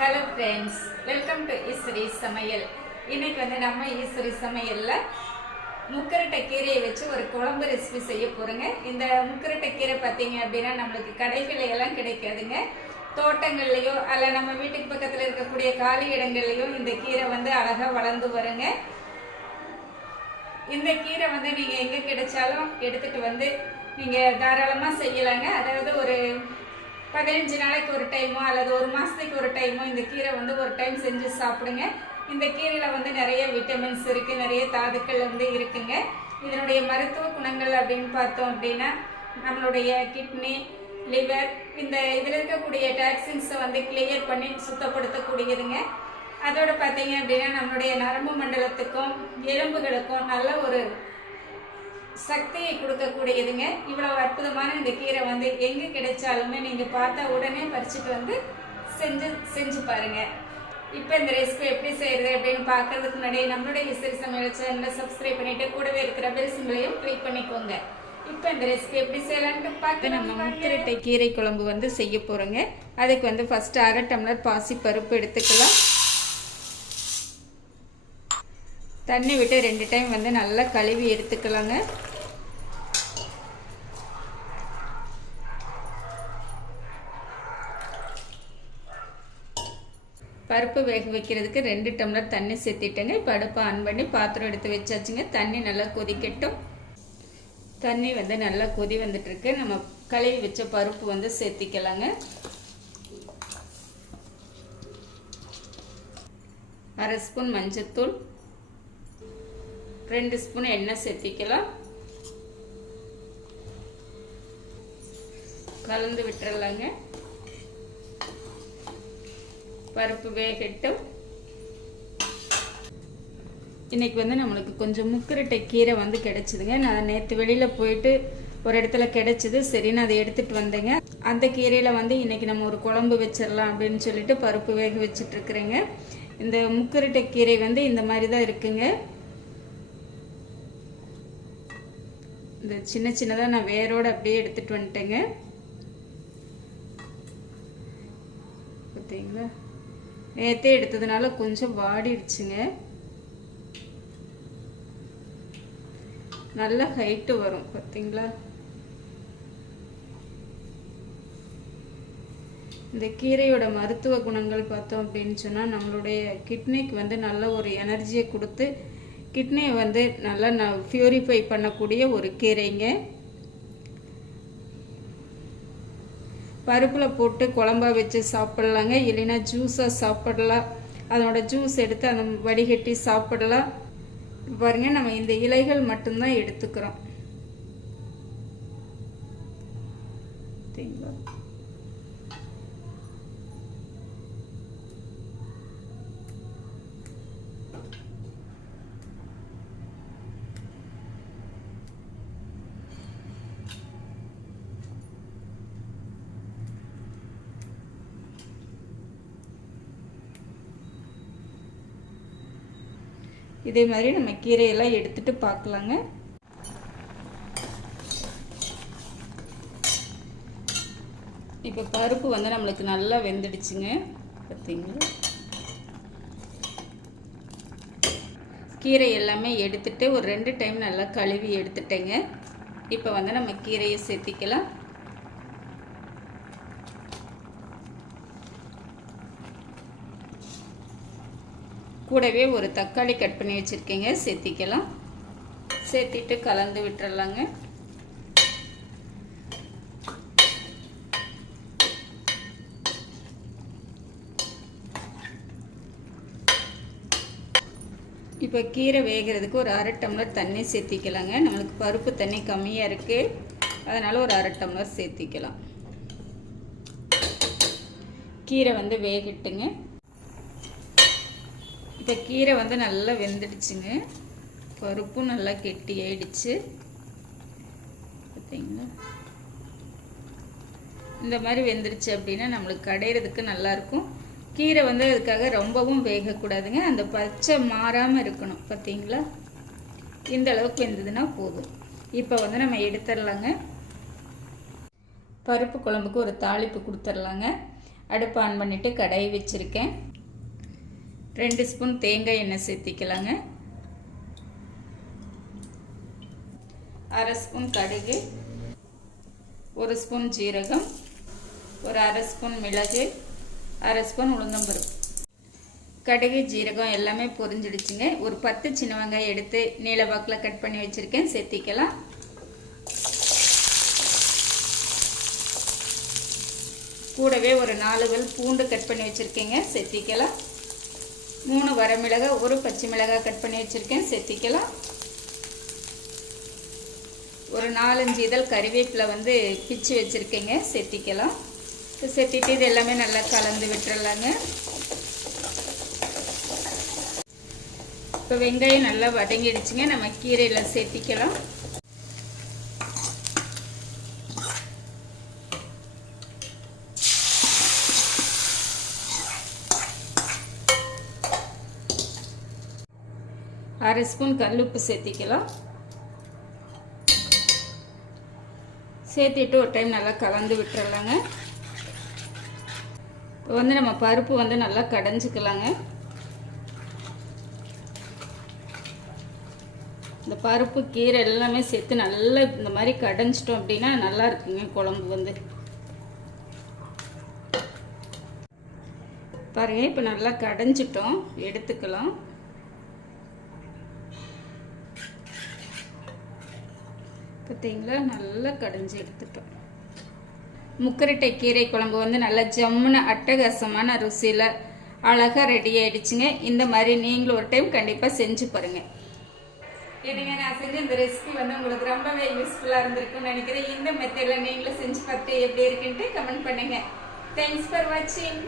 Hello friends welcome to Eswari சமையல் இன்னைக்கு வந்து நம்ம ஈஸ்வரி சமையலில் முக்கரட்டை கீரையை வச்சு ஒரு குழம்பு ரெசிபி செய்ய போகிறோங்க இந்த முக்கரட்டை கீரை பார்த்தீங்க அப்படின்னா நம்மளுக்கு கடைகளில் எல்லாம் கிடைக்காதுங்க. தோட்டங்கள்லையோ அல்ல நம்ம வீட்டுக்கு பக்கத்தில் இருக்கக்கூடிய காலி இடங்கள்லையோ இந்த கீரை வந்து அழகாக வளர்ந்து வருங்க. இந்த கீரை வந்து நீங்கள் எங்கே கிடைச்சாலும் எடுத்துகிட்டு வந்து நீங்கள் தாராளமாக செய்யலாங்க. அதாவது ஒரு பதினஞ்சு நாளைக்கு ஒரு டைமோ அல்லது ஒரு மாதத்துக்கு ஒரு டைமோ இந்த கீரை வந்து ஒரு டைம் செஞ்சு சாப்பிடுங்க. இந்த கீரையில் வந்து நிறைய விட்டமின்ஸ் இருக்குது நிறைய தாதுக்கள் வந்து இருக்குங்க. இதனுடைய மருத்துவ குணங்கள் அப்படின்னு பார்த்தோம் அப்படின்னா நம்மளுடைய கிட்னி லிவர் இந்த இதில் இருக்கக்கூடிய டாக்ஸின்ஸை வந்து கிளியர் பண்ணி சுத்தப்படுத்தக்கூடியதுங்க. அதோட பார்த்தீங்க அப்படின்னா நம்மளுடைய நரம்பு மண்டலத்துக்கும் எலும்புகளுக்கும் நல்ல ஒரு சக்தியை கொடுக்கக்கூடியதுங்க. இவ்வளவு அற்புதமான இந்த கீரை வந்து எங்க கிடைச்சாலுமே நீங்க பார்த்தா உடனே பறிச்சுட்டு வந்து செஞ்சு செஞ்சு பாருங்க. இப்போ இந்த ரெசிபி எப்படி செய்யறது அப்படின்னு பார்க்கறதுக்கு முன்னாடி நம்மளுடைய இசை சமையல் சேனலை சப்ஸ்கிரைப் பண்ணிட்டு கூடவே இருக்கிற பெல் சிம்பிளையும் கிளிக் பண்ணிக்கோங்க. இப்போ இந்த ரெசிபி எப்படி செய்யலான்ட்டு பார்க்க நம்ம முத்திரட்டை கீரை குழம்பு வந்து செய்ய போறோங்க. அதுக்கு வந்து ஃபர்ஸ்ட் அரை டம்ளர் பாசி பருப்பு எடுத்துக்கலாம். தண்ணி விட்டு ரெண்டு டைம் வந்து நல்லா கழுவி எடுத்துக்கலாங்க. பருப்பு வேக வைக்கிறதுக்கு ரெண்டு டம்ளர் தண்ணி சேர்த்திட்டேங்க. இப்போ அடுப்பை ஆன் பண்ணி பாத்திரம் எடுத்து வச்சாச்சுங்க. தண்ணி நல்லா கொதிக்கட்டும். தண்ணி வந்து நல்லா கொதி வந்துட்டுருக்கு. நம்ம கழுவி வச்ச பருப்பு வந்து சேர்த்திக்கலாங்க. அரை ஸ்பூன் மஞ்சத்தூள். ரெண்டு ஸ்பூன் எண்ணெய் சேர்த்திக்கலாம். கலந்து விட்டுறலாங்க. பருப்பு வேகட்டும். இன்னைக்கு வந்து நம்மளுக்கு கொஞ்சம் முக்கரட்டை கீரை வந்து கிடைச்சிதுங்க. நான் நேற்று வெளியில் போயிட்டு ஒரு இடத்துல கிடைச்சிது. சரி நான் அதை எடுத்துகிட்டு வந்தேங்க. அந்த கீரையில் வந்து இன்னைக்கு நம்ம ஒரு குழம்பு வச்சிடலாம் அப்படின்னு சொல்லிட்டு பருப்பு வேக வச்சிட்டுருக்குறேங்க இந்த முக்கரட்டை கீரை வந்து இந்த மாதிரி தான் இருக்குங்க. இந்த சின்ன சின்னதாக நான் வேரோடு அப்படியே எடுத்துகிட்டு வந்துட்டேங்க பார்த்தீங்களா நேற்றே எடுத்ததுனால கொஞ்சம் வாடிடுச்சுங்க. நல்ல ஹைட்டு வரும் பார்த்தீங்களா இந்த கீரையோட மருத்துவ குணங்கள் பார்த்தோம் அப்படின்னு சொன்னால் நம்மளுடைய கிட்னிக்கு வந்து நல்ல ஒரு எனர்ஜியை கொடுத்து கிட்னியை வந்து நல்லா ந பியூரிஃபை பண்ணக்கூடிய ஒரு கீரைங்க. பருப்பில் போட்டு குழம்பா வச்சு சாப்பிட்லாங்க. இல்லைன்னா ஜூஸாக சாப்பிடலாம். அதனோட ஜூஸ் எடுத்து அதை வடிகட்டி சாப்பிடலாம். பாருங்கள் நம்ம இந்த இலைகள் மட்டும்தான் எடுத்துக்கிறோம். இதே மாதிரி நம்ம கீரையெல்லாம் எடுத்துட்டு பார்க்கலாங்க. இப்போ பருப்பு வந்து நம்மளுக்கு நல்லா வெந்துடுச்சுங்க. பார்த்தீங்களா கீரை எல்லாமே எடுத்துட்டு ஒரு ரெண்டு டைம் நல்லா கழுவி எடுத்துட்டேங்க. இப்போ வந்து நம்ம கீரையை சேர்த்திக்கலாம். கூடவே ஒரு தக்காளி கட் பண்ணி வச்சுருக்கீங்க. சேர்த்திக்கலாம். சேர்த்திட்டு கலந்து விட்டுறலாங்க. இப்போ கீரை வேகிறதுக்கு ஒரு அரை டம்ளர் தண்ணி சேர்த்திக்கலாங்க. நம்மளுக்கு பருப்பு தண்ணி கம்மியாக இருக்குது அதனால் ஒரு அரை டம்ளர் சேர்த்திக்கலாம். கீரை வந்து வேகட்டுங்க. இப்போ கீரை வந்து நல்லா வெந்துடுச்சுங்க. பருப்பும் நல்லா கெட்டி ஆயிடுச்சு பார்த்தீங்களா இந்த மாதிரி வெந்துருச்சு அப்படின்னா நம்மளுக்கு கடையிறதுக்கு நல்லாயிருக்கும். கீரை வந்து அதுக்காக ரொம்பவும் வேகக்கூடாதுங்க. அந்த பச்சை மாறாமல் இருக்கணும். பார்த்தீங்களா இந்த அளவுக்கு வெந்ததுன்னா போதும். இப்போ வந்து நம்ம எடுத்துடலாங்க. பருப்பு குழம்புக்கு ஒரு தாளிப்பு கொடுத்துர்லாங்க அடுப்பு ஆன் பண்ணிவிட்டு கடாய் வச்சுருக்கேன். ரெண்டு ஸ்பூன் தேங்காய் எண்ணெய் சேர்த்திக்கலாங்க. அரை ஸ்பூன் கடுகு ஒரு ஸ்பூன் ஜீரகம் ஒரு அரை ஸ்பூன் மிளகு அரை ஸ்பூன் உளுந்தம்பருப்பு கடுகு ஜீரகம் எல்லாமே பொரிஞ்சிடுச்சுங்க. ஒரு பத்து சின்ன வெங்காயம் எடுத்து நீல பாக்கில் கட் பண்ணி வச்சுருக்கேன். சேர்த்திக்கலாம். கூடவே ஒரு நாலு வல் பூண்டு கட் பண்ணி வச்சுருக்கேங்க. சேர்த்திக்கலாம். மூணு வரமிளகாய் ஒரு பச்சை மிளகாய் கட் பண்ணி வச்சுருக்கேன். சேர்த்திக்கலாம். ஒரு நாலஞ்சு இதழ் கறிவேப்பிலை வந்து பிச்சு வச்சுருக்கேங்க. செத்திக்கலாம் செத்திட்டு இது எல்லாமே நல்லா கலந்து விட்டுறலாங்க. இப்போ வெங்காயம் நல்லா வதங்கிடுச்சுங்க. நம்ம கீரையில் சேர்த்திக்கலாம். அரை ஸ்பூன் கல்லுப்பு சேர்த்திக்கலாம். சேர்த்திட்டு ஒரு டைம் நல்லா கலந்து விட்டுறலாங்க. இப்போ வந்து நம்ம பருப்பு வந்து நல்லா கடைஞ்சிக்கலாங்க. இந்த பருப்பு கீரை எல்லாமே சேர்த்து நல்லா இந்த மாதிரி கடைஞ்சிட்டோம் அப்படின்னா நல்லா இருக்குங்க குழம்பு வந்து. பாருங்க இப்போ நல்லா கடைஞ்சிட்டோம். எடுத்துக்கலாம். பார்த்தீங்களா நல்லா கடைஞ்சி எடுத்துட்டோம் முக்கரட்டை கீரை குழம்பு வந்து நல்லா ஜம்முன்னு அட்டகாசமான ருசியில் அழகாக ரெடி ஆகிடுச்சுங்க இந்த மாதிரி நீங்களும் ஒரு டைம் கண்டிப்பாக செஞ்சு பாருங்கள் என்னங்க நான் செஞ்ச இந்த ரெசிபி வந்து உங்களுக்கு ரொம்பவே யூஸ்ஃபுல்லாக இருந்திருக்கும்னு நினைக்கிறேன். இந்த மெத்தடில் நீங்களும் செஞ்சு பார்த்து எப்படி இருக்குன்ட்டு கமெண்ட் பண்ணுங்கள் தேங்க்ஸ் ஃபார் வாட்சிங்